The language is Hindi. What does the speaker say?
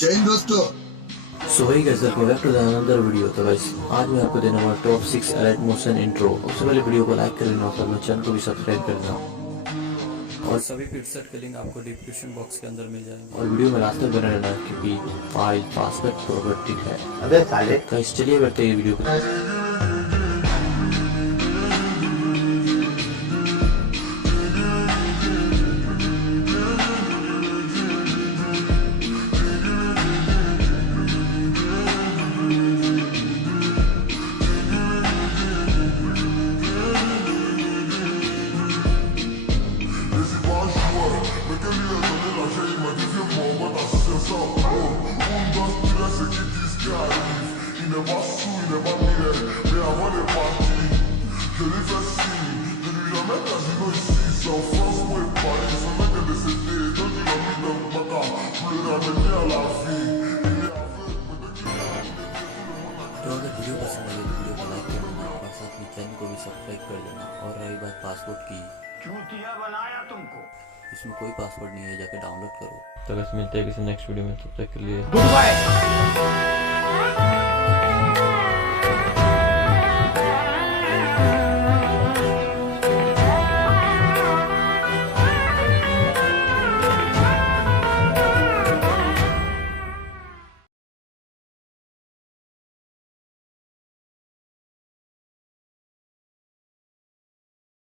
जय हिंद दोस्तों। सो भाई guys, welcome back to the another video. तो गाइस आज मैं आपको देने वाला टॉप 6 एलाइट मोशन इंट्रो। उससे पहले वीडियो को लाइक कर लेना और चैनल को भी सब्सक्राइब कर लेना और सभी प्रीसेट के लिंक आपको डिस्क्रिप्शन बॉक्स के अंदर मिल जाएंगे। और वीडियो में लास्ट तक बने रहना क्योंकि फाइल पासवर्ड प्रॉपर्टी है। अबे साले गाइस चलिए बैठते हैं वीडियो को। तो अगर वीडियो पसंद लगे तो वीडियो को लाइक कर देना और साथ में चैनल को भी सब्सक्राइब कर देना। और रही बात पासवर्ड की, चूतिया बनाया तुमको। इसमें कोई पासवर्ड नहीं है, जाके डाउनलोड करो। तो बस मिलते हैं किसी नेक्स्ट वीडियो में, तब तक के लिए गुड बाय।